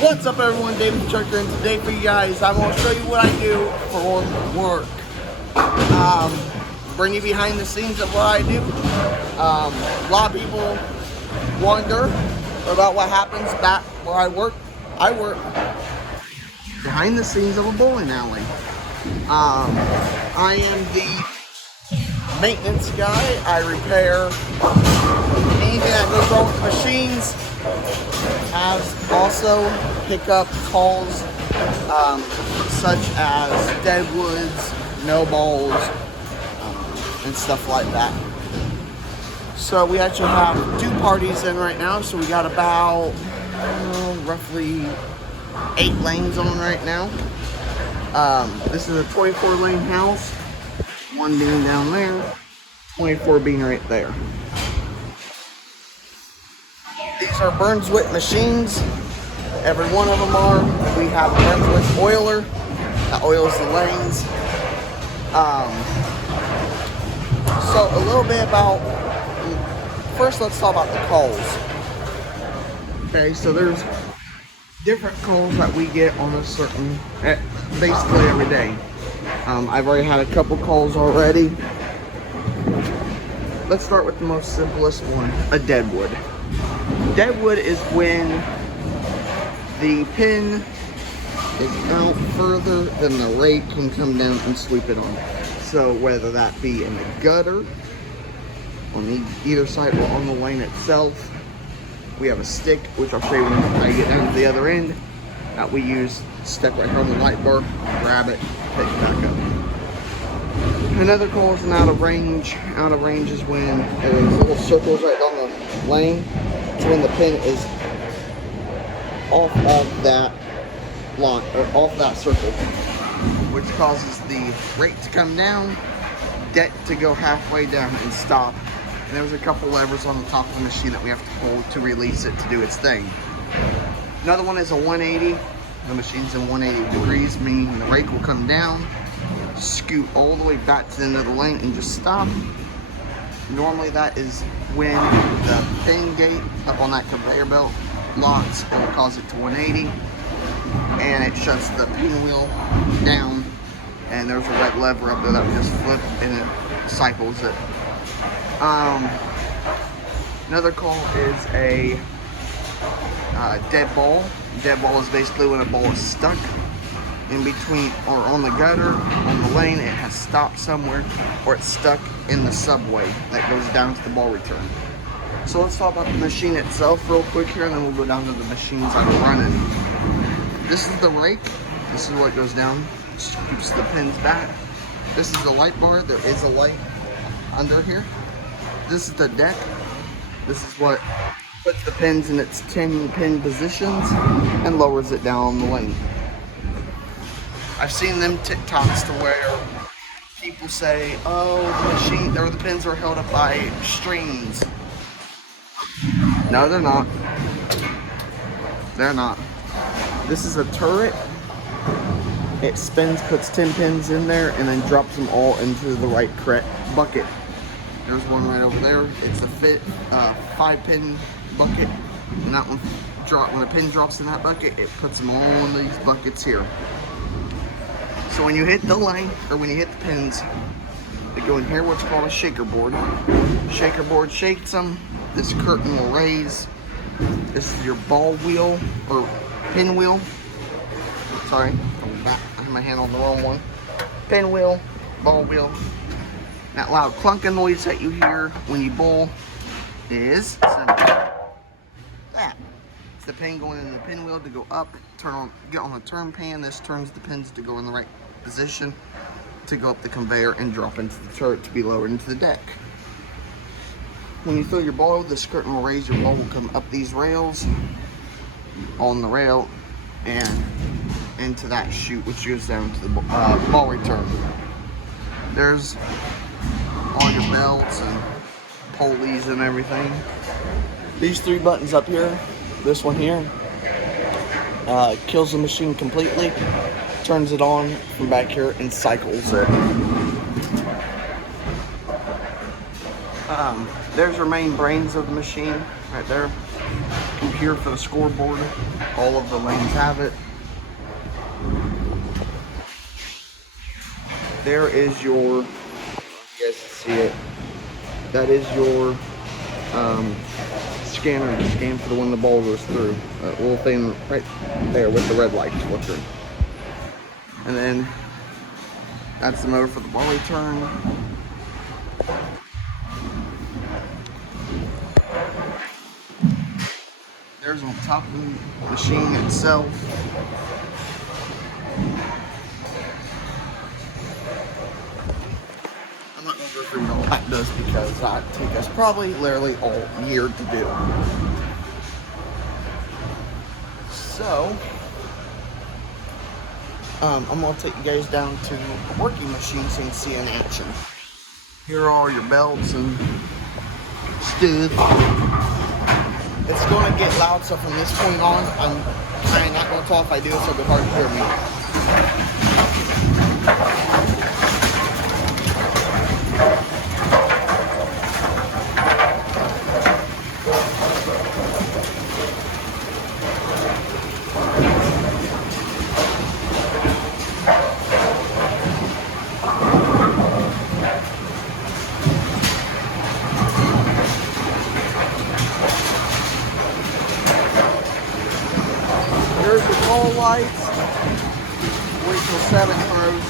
What's up everyone, David the Trucker, and today for you guys, I'm going to show you what I do for work. Bring you behind the scenes of what I do. A lot of people wonder about what happens back where I work. I work behind the scenes of a bowling alley. I am the maintenance guy. I repair anything that goes wrong with machines. Has also pick up calls such as dead woods, no balls, and stuff like that. So we actually have 2 parties in right now. So we got about roughly 8 lanes on right now. This is a 24 lane house, 1 being down there, 24 being right there. These are Brunswick machines. Every one of them are. We have a Brunswick oiler that oils the lanes. So a little bit about, first let's talk about the calls. Okay, so there's different calls that we get on a certain, basically every day. I've already had a couple calls already. Let's start with the most simplest one, a deadwood. Deadwood is when the pin is out further than the rake can come down and sweep it on. So whether that be in the gutter, on either side or on the lane itself, we have a stick, which I'll show you when I get down to the other end, that we use, stick right here on the light bar, grab it, pick it back up. Another call is an out of range. Out of range is when there's little circles right down the lane. It's when the pin is off of that line, or off that circle, which causes the rake to come down, deck to go halfway down and stop. And there's a couple levers on the top of the machine that we have to pull to release it to do its thing. Another one is a 180. The machine's in 180 degrees, meaning the rake will come down, scoot all the way back to the end of the lane and just stop. Normally that is when the pin gate up on that conveyor belt locks. It will cause it to 180 and it shuts the pinwheel down, and there's a red lever up there that we just flip and it cycles it. Another call is a dead ball. Dead ball is basically when a ball is stuck in between or on the gutter, on the lane, it has stopped somewhere, or it's stuck in the subway that goes down to the ball return. So let's talk about the machine itself real quick here, and then we'll go down to the machines that are running. This is the rake. This is what goes down, keeps the pins back. This is the light bar. There is a light under here. This is the deck. This is what puts the pins in its 10 pin positions and lowers it down the lane. I've seen them TikToks to where people say, oh, the machine, or the pins are held up by strings. No, they're not. They're not. This is a turret. It spins, puts 10 pins in there, and then drops them all into the right correct bucket. There's one right over there. It's a 5-pin bucket, and that one, when the pin drops in that bucket, it puts them all in these buckets here. So when you hit the line, or when you hit the pins, they go in here, what's called a shaker board. Shaker board shakes them. This curtain will raise. This is your ball wheel, or pinwheel. Sorry, I have my hand on the wrong one. Pinwheel, ball wheel. That loud clunking noise that you hear when you bowl is that. It's the pin going in the pinwheel to go up, get on the turn pan. This turns the pins to go in the right position to go up the conveyor and drop into the turret to be lowered into the deck. When you throw your ball, this curtain will raise, your ball will come up these rails, on the rail, and into that chute, which goes down to the ball return. There's all your belts and pulleys and everything. These 3 buttons up here, this one here, kills the machine completely, turns it on from back here, and cycles it. There's our main brains of the machine right there. Computer for the scoreboard. All of the lanes have it. There is your, you guys can see it, that is your scanner to scan for the when the ball goes through. That little thing right there with the red light flickering. And then that's the motor for the ball return. There's on top of the machine itself. I'm not going to go through what all that does because that take us probably literally all year to do. So, I'm going to take you guys down to the working machine so you can see in action. Here are all your belts and stuff. It's going to get loud, so from this point on, I'm kind of not going to talk. If I do, so it'll be hard to hear me. There's the ball lights. Wait till 7 throws.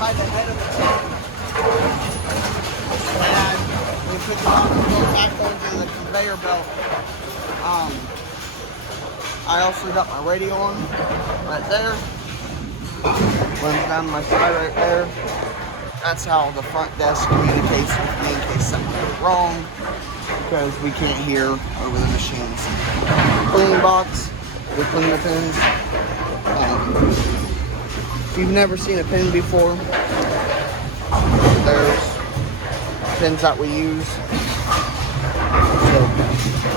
By the head of the tank, and we put the bottom back onto the conveyor belt. I also got my radio on right there. Runs down my side right there. That's how the front desk communicates with me in case something goes wrong, because we can't hear over the machines. Cleaning box, we clean the pins. If you've never seen a pin before, there's pins that we use. So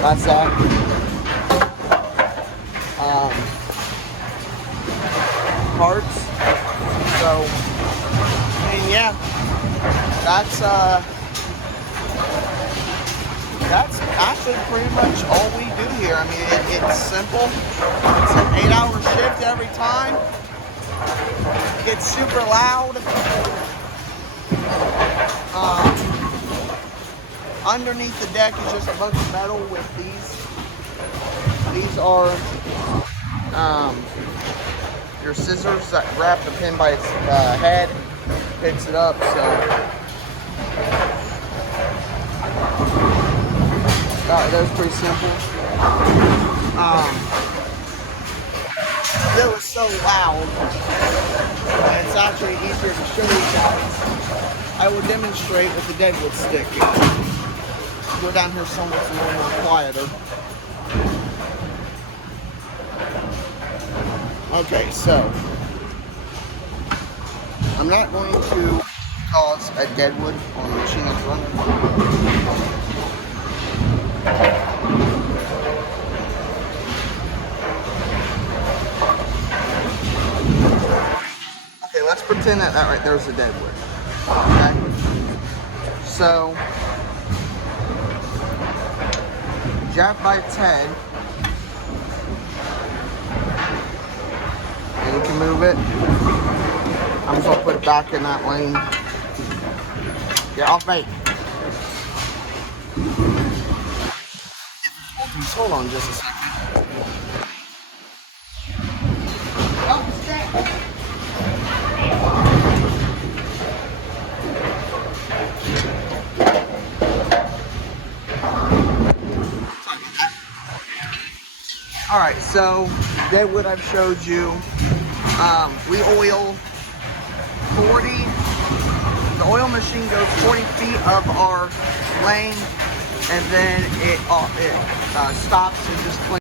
that's that. Parts. So, I mean, yeah, that's actually pretty much all we do here. I mean, it's simple. It's an 8-hour shift every time. It gets super loud. Underneath the deck is just a bunch of metal with these. These are your scissors that grab the pin by its head, picks it up. So that was pretty simple. It was so loud. It's actually easier to show you guys. I will demonstrate with the deadwood stick. Go down here somewhere a little more quieter. Okay, so I'm not going to cause a deadwood on the machine that's running. Okay, let's pretend that right there's a deadwood. Okay? So, jab by its head, and you can move it. I'm just gonna put it back in that lane. Get off bait. Hold on just a second. Oh, stay. Alright, so then what I've showed you, we oil 40, the oil machine goes 40 feet of our lane, and then it stops and just cleans.